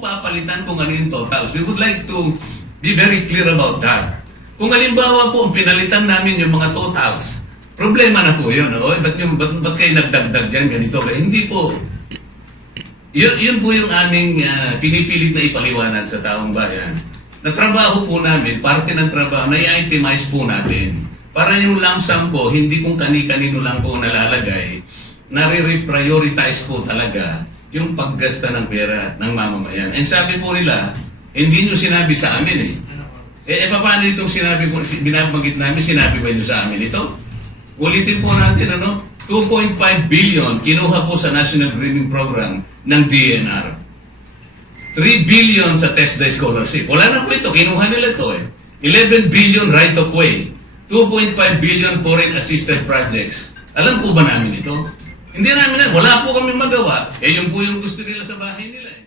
po papalitan kung ano yung totals. We would like to be very clear about that. Kung halimbawa po, pinalitan namin yung mga totals, problema na po yun. Oh, ba't kayo nagdagdag dyan, ganito? Hindi po. Yun po yung aming pinipilit na ipaliwanag sa taong bayan. Na trabaho po namin, parte ng trabaho, na i-itemize po natin. Para yung lump sum po, hindi kung kani-kanino lang po nalalagay, nare-reprioritize po talaga yung paggasta ng pera ng mamamayan. And sabi po nila, hindi nyo sinabi sa amin eh. Paano itong sinabi po, binabanggit namin, sinabi ba nyo sa amin ito? Ulitin po natin, 2.5 billion kinuha po sa National Greening Program ng DNR. 3 billion sa Test Day Scholarship. Wala na po ito, kinuha nila ito eh. 11 billion right of way. 2.5 billion foreign assistance projects. Alam po ba namin ito? Hindi namin wala po kami magawa. Yun po yung gusto nila sa bahay nila eh.